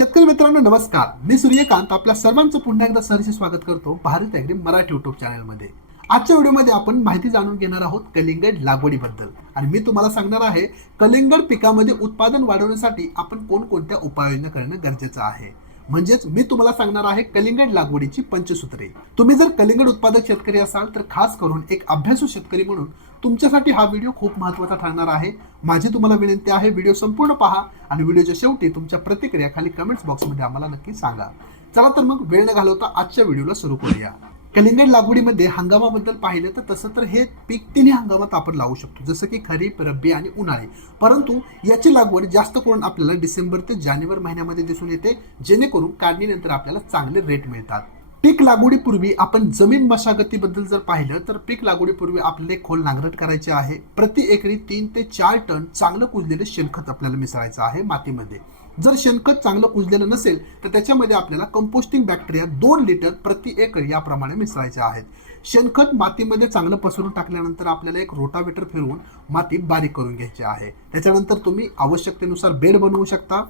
शेतकरी मित्रांनो नमस्कार. मी सूर्यकांत आपल्या सर्वांचं पुन्हा एकदा सहर्ष स्वागत करतो भारत ॲग्री मराठी युट्यूब चॅनलमध्ये आजच्या व्हिडिओमध्ये आपण माहिती जाणून घेणार आहोत कलिंगड लागवडीबद्दल. आणि मी तुम्हाला सांगणार आहे कलिंगड पिकामध्ये उत्पादन वाढवण्यासाठी आपण कोणकोणत्या उपाययोजना करणं गरजेचं आहे? म्हणजेच मी तुम्हाला सांगणार आहे कलिंगड लागवडीची पंचसूत्रे. तुम्ही जर कलिंगड उत्पादक शेतकरी असाल तर खास करून एक अभ्यासू शेतकरी म्हणून तुमच्यासाठी हा व्हिडिओ खूप महत्त्वाचा ठरणार आहे. माझी तुम्हाला विनंती आहे व्हिडिओ संपूर्ण पहा आणि व्हिडिओच्या शेवटी तुमच्या प्रतिक्रिया खाली कमेंट्स बॉक्समध्ये आम्हाला नक्की सांगा. चला तर मग वेळ न घालवता आजच्या व्हिडिओला सुरू करूया. कलिंगड लागवडीमध्ये हंगामाबद्दल पाहिलं तर तसं तर हे पीक तिन्ही हंगामात आपण लावू शकतो. जसं की खरीप रब्बी आणि उन्हाळी. परंतु याची लागवड जास्त करून आपल्याला डिसेंबर ते जानेवारी महिन्यामध्ये दिसून येते जेणेकरून काढणीनंतर आपल्याला चांगले रेट मिळतात. पीक लागवडीपूर्वी आपण जमीन मशागतीबद्दल जर पाहिलं तर पीक लागवडीपूर्वी आपल्याला एक खोल नांगरट करायचे आहे. प्रति एकरी तीन ते चार टन चांगलं कुजलेलं शेणखत आपल्याला मिसळायचं आहे मातीमध्ये. जर शेणखत चांगलं कुजलेलं नसेल तर त्याच्यामध्ये आपल्याला कंपोस्टिंग बॅक्टेरिया दोन लिटर प्रति एकर याप्रमाणे मिसळायचे आहेत. शेणखत मातीमध्ये चांगलं पसरून टाकल्यानंतर आपल्याला एक रोटावेटर फिरवून माती बारीक करून घ्यायची आहे. त्याच्यानंतर तुम्ही आवश्यकतेनुसार बेड बनवू शकता.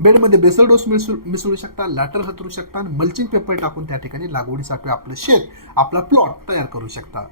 बेडमध्ये बेसल डोस मिसळू मिसळू शकता लॅटर हतरू शकता आणि मल्चिंग पेपर टाकून त्या ठिकाणी लागवडीसाठी आपलं शेत आपला प्लॉट तयार करू शकता.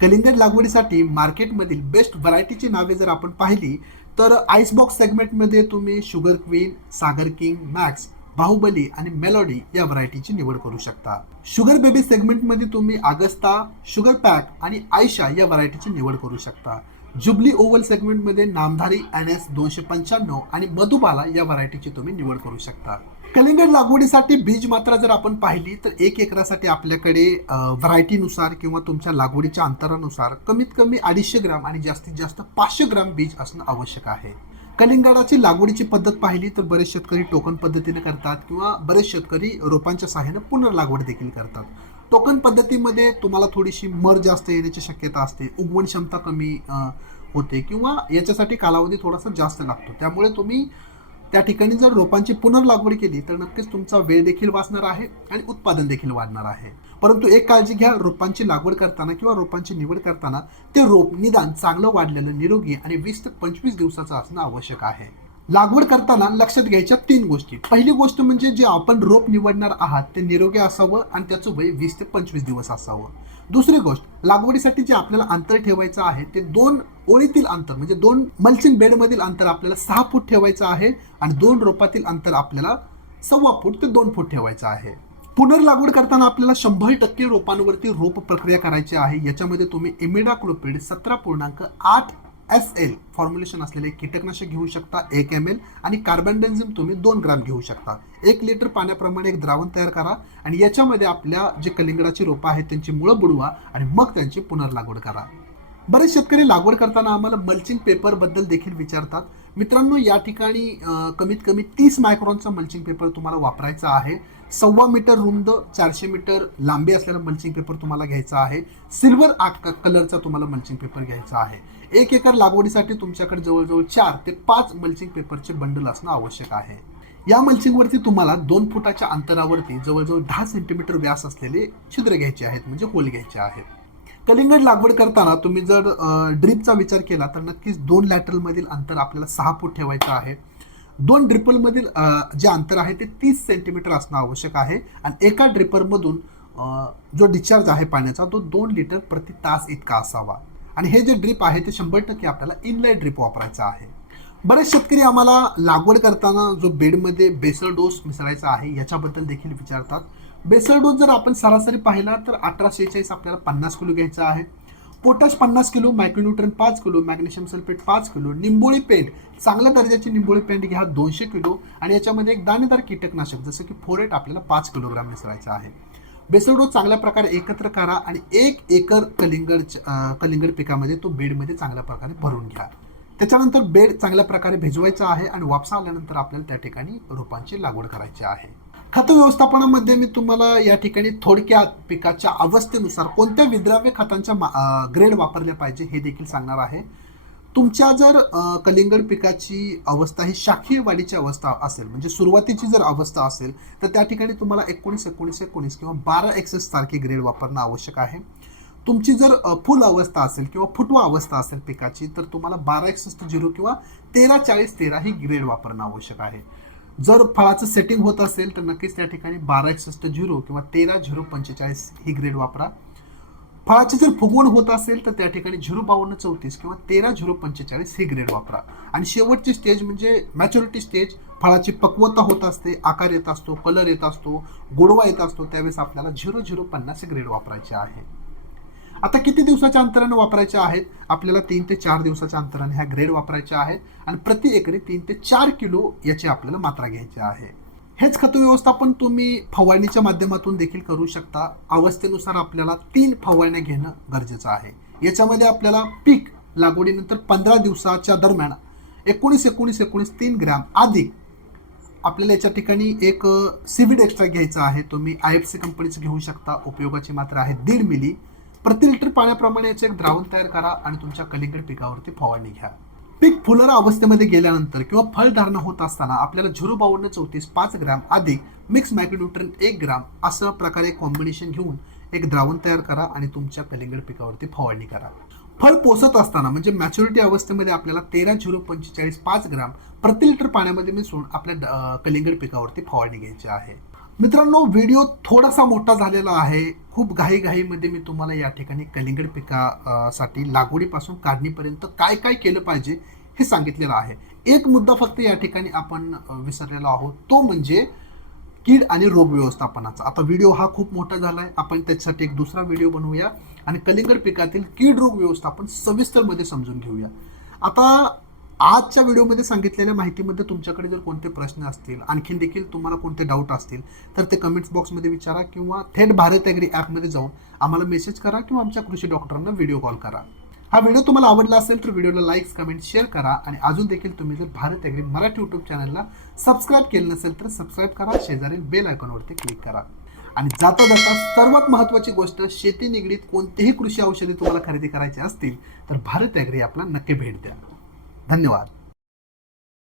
कलिंगड लागवडीसाठी मार्केटमधील बेस्ट व्हरायटीची नावे जर आपण पाहिली तर आईसबॉक्स सेगमेंटमध्ये तुम्ही sugar queen Sagar king max Baahubali आणि मेलॉडी या व्हरायटीची निवड करू शकता. शुगर बेबी सेगमेंटमध्ये तुम्ही आगस्ता शुगर पॅक आणि आयशा या व्हरायटीची निवड करू शकता. जुबली ओव्हल सेगमेंटमध्ये नामधारी एन एस दोनशे पंच्याण्णव आणि मधुबाला या व्हरायटीची तुम्ही निवड करू शकता. कलिंगड लागवडीसाठी बीज मात्रा जर आपण पाहिली तर एक एकरासाठी आपल्याकडे व्हरायटीनुसार किंवा तुमच्या लागवडीच्या अंतरानुसार कमीत कमी अडीचशे ग्राम आणि जास्तीत जास्त पाचशे ग्राम बीज असणं आवश्यक आहे. कलिंगडाची लागवडीची पद्धत पाहिली तर बरेच शेतकरी टोकन पद्धतीने करतात किंवा बरेच शेतकरी रोपांच्या सहाय्याने पुनर्लागवड देखील करतात. टोकन पद्धतीमध्ये तुम्हाला थोडीशी मर जास्त येण्याची शक्यता असते उगवण क्षमता कमी होते किंवा याच्यासाठी कालावधी थोडासा जास्त लागतो. त्यामुळे तुम्ही त्या ठिकाणी जर रोपांची पुनर्लागवड केली तर नक्कीच तुमचा वेळ देखील वाचणार आहे आणि उत्पादन देखील वाढणार आहे. परंतु एक काळजी घ्या रोपांची लागवड करताना किंवा रोपांची निवड करताना ते रोप निदान चांगलं वाढलेलं निरोगी आणि वीस ते पंचवीस दिवसाचं असणं आवश्यक आहे. लागवड करताना लक्षात घ्यायच्या तीन गोष्टी. पहिली गोष्ट म्हणजे जे आपण रोप निवडणार आहात ते निरोगी असावं आणि त्याचं वय वीस ते पंचवीस दिवस असावं. दुसरी गोष्ट लागवडीसाठी जे आपल्याला अंतर ठेवायचं आहे ते दोन ओळीतील अंतर म्हणजे दोन मल्चिंग बेडमधील अंतर आपल्याला सहा फूट ठेवायचं आहे आणि दोन रोपातील अंतर आपल्याला सव्वा फूट ते दोन फूट ठेवायचं आहे. पुनर्लागवड करताना आपल्याला शंभर टक्के रोपांवरती रोप प्रक्रिया करायची आहे. याच्यामध्ये तुम्ही इमिडाक्लोपिड सतरा पूर्णांक आठ एस एल फॉर्म्युलेशन असलेले कीटकनाशक घेऊ शकता एक एम एल आणि कार्बन डेन्झिम तुम्ही दोन ग्राम घेऊ शकता. एक लिटर पाण्याप्रमाणे एक द्रावण तयार करा आणि याच्यामध्ये आपल्या जे कलिंगडाची रोपं आहेत त्यांची मुळं बुडवा आणि मग त्यांची पुनर्लागवड करा. बरेच शेतकरी लागवड करताना आम्हाला मल्चिंग पेपरबद्दल देखील विचारतात. मित्रांनो या ठिकाणी कमीत कमी तीस मायक्रॉनचा मल्चिंग पेपर तुम्हाला वापरायचा आहे. सव्वा मीटर रुंद चारशे मीटर लांबी असलेला मल्चिंग पेपर तुम्हाला घ्यायचा आहे. सिल्वर आक कलरचा तुम्हाला मल्चिंग पेपर घ्यायचा आहे. एक एकर लागवडीसाठी तुमच्याकडे जवळजवळ चार ते पाच मल्चिंग पेपरचे बंडल असणं आवश्यक आहे. या मल्चिंगवरती तुम्हाला दोन फुटाच्या अंतरावरती जवळजवळ दहा सेंटीमीटर व्यास असलेले छिद्र घ्यायचे आहेत म्हणजे होल घ्यायचे आहेत. कलिंगड लागवड करताना तुम्ही जर ड्रिपचा विचार केला तर नक्कीच दोन लॅटरलमधील अंतर आपल्याला सहा फूट ठेवायचं आहे. दोन ड्रिपलमधील जे अंतर आहे ते तीस सेंटीमीटर असणं आवश्यक आहे आणि एका ड्रिपरमधून जो डिस्चार्ज आहे पाण्याचा तो दोन लिटर प्रति तास इतका असावा. आणि हे जे ड्रिप आहे ते शंभर टक्के आपल्याला इनलाईट ड्रिप वापरायचं आहे. बरेच शेतकरी आम्हाला लागवड करताना जो बेडमध्ये बेसल डोस मिसळायचा आहे याच्याबद्दल देखील विचारतात. बेसल डोस जर आपण सरासरी पाहिला तर अठरा शेहेचाळीस आपल्याला पन्नास किलो घ्यायचा आहे. पोटॅश पन्नास किलो मायक्रोन्यूट्रन पाच किलो मॅग्नेशियम सल्फेट पाच किलो निंबोळी पेंट चांगल्या दर्जाची निंबोळी पेंट घ्या दोनशे किलो आणि याच्यामध्ये एक दाणेदार कीटकनाशक जसं की फोरेट आपल्याला पाच किलोग्राम मिसळायचं आहे. बेसल डोस चांगल्या प्रकारे एकत्र करा आणि एक एकर कलिंगड कलिंगड पिकामध्ये तो बेडमध्ये चांगल्या प्रकारे भरून घ्या. त्याच्यानंतर बेड चांगल्या प्रकारे भिजवायचा आहे आणि वापसा आल्यानंतर आपल्याला त्या ठिकाणी रोपांची लागवड करायची आहे. खत व्यवस्थापनामध्ये मी तुम्हाला या ठिकाणी थोडक्यात पिकाच्या अवस्थेनुसार कोणत्या विद्राव्य खतांच्या ग्रेड वापरल्या पाहिजे हे देखील सांगणार आहे. तुमच्या जर कलिंगड पिकाची अवस्था ही शाखीय वाढीची अवस्था असेल म्हणजे सुरुवातीची जर अवस्था असेल तर त्या ठिकाणी तुम्हाला एकोणीस एकोणीस एकोणीस किंवा बारा एक्सेस सारखे ग्रेड वापरणं आवश्यक आहे. तुमची जर फुल अवस्था असेल किंवा फुटवा अवस्था असेल पिकाची तर तुम्हाला बारा एकसष्ट झिरो किंवा तेरा चाळीस तेरा ही ग्रेड वापरणं आवश्यक आहे. जर फळाचं सेटिंग होत असेल तर नक्कीच त्या ठिकाणी बारा एकसष्ट झिरो किंवा तेरा झिरो पंचेचाळीस ही ग्रेड वापरा. फळाची जर फुगवण होत असेल तर त्या ठिकाणी झिरो बावन्न चौतीस किंवा तेरा झिरो पंचेचाळीस ही ग्रेड वापरा. आणि शेवटची स्टेज म्हणजे मॅच्युरिटी स्टेज फळाची पक्वता होत असते आकार येत असतो कलर येत असतो गोडवा येत असतो त्यावेळेस आपल्याला झिरो झिरो पन्नास ग्रेड वापरायचे आहे. आता किती दिवसाच्या अंतराने वापरायच्या आहेत? आपल्याला तीन ते चार दिवसाच्या अंतराने ह्या ग्रेड वापरायच्या आहेत. आणि प्रति एकरी तीन ते चार किलो याची आपल्याला मात्रा घ्यायची आहे. हेच खत व्यवस्थापन तुम्ही फवारणीच्या माध्यमातून देखील करू शकता. अवस्थेनुसार आपल्याला तीन फवारण्या घेणं गरजेचं आहे. याच्यामध्ये आपल्याला पीक लागवडीनंतर पंधरा दिवसाच्या दरम्यान एकोणीस एकोणीस एकोणीस तीन ग्रॅम अधिक आपल्याला याच्या ठिकाणी एक सिविड एक्स्ट्रा घ्यायचा आहे. तुम्ही आय एफ सी कंपनीचं घेऊ शकता. उपयोगाची मात्रा आहे दीड मिली प्रति लिटर पाण्याप्रमाणे याचे एक द्रावण तयार करा आणि तुमच्या कलिंगड पिकावरती फवारणी घ्या. पीक फुलरा अवस्थेमध्ये गेल्यानंतर किंवा फळधारणा होत असताना आपल्याला झिरो बावन्न चौतीस पाच ग्रॅम अधिक मिक्स मायक्रोन्यूट्रन एक ग्राम असं प्रकारे कॉम्बिनेशन घेऊन एक द्रावण तयार करा आणि तुमच्या कलिंगड पिकावरती फवारणी करा. फळ पोसत असताना म्हणजे मॅच्युरिटी अवस्थेमध्ये आपल्याला तेरा झिरो पंचेचाळीस पाच ग्राम प्रति लिटर पाण्यामध्ये मिसळून आपल्या कलिंगड पिकावरती फवारणी घ्यायची आहे. मित्रांनो व्हिडिओ थोडासा मोठा झालेला आहे. खूप घाईघाईमध्ये मी तुम्हाला या ठिकाणी कलिंगड पिकासाठी लागवडीपासून काढणीपर्यंत काय काय केलं पाहिजे हे सांगितलेलं आहे. एक मुद्दा फक्त या ठिकाणी आपण विसरलेला आहोत. तो म्हणजे कीड आणि रोग व्यवस्थापनाचा. आता व्हिडिओ हा खूप मोठा झाला आहे आपण त्याच्यासाठी एक दुसरा व्हिडिओ बनवूया आणि कलिंगड पिकातील कीड रोग व्यवस्थापन सविस्तरमध्ये समजून घेऊया. आता आजच्या व्हिडिओमध्ये सांगितलेल्या माहितीमध्ये तुमच्याकडे जर कोणते प्रश्न असतील आणखीन देखील तुम्हाला कोणते डाऊट असतील तर ते कमेंट्स बॉक्समध्ये विचारा किंवा थेट भारत ॲग्री ॲपमध्ये जाऊन आम्हाला मेसेज करा किंवा आमच्या कृषी डॉक्टरांना व्हिडिओ कॉल करा. हा व्हिडिओ तुम्हाला आवडला असेल तर व्हिडिओला लाईक्स कमेंट शेअर करा आणि अजून देखील तुम्ही जर भारत ॲग्री मराठी यूट्यूब चॅनलला सबस्क्राईब केलं नसेल तर सबस्क्राईब करा शेजारील बेल आयकॉनवरती क्लिक करा. आणि जाता जाता सर्वात महत्त्वाची गोष्ट शेती निगडीत कोणतेही कृषी औषधे तुम्हाला खरेदी करायची असतील तर भारत ॲग्री आपला नक्की भेट द्या. धन्यवाद.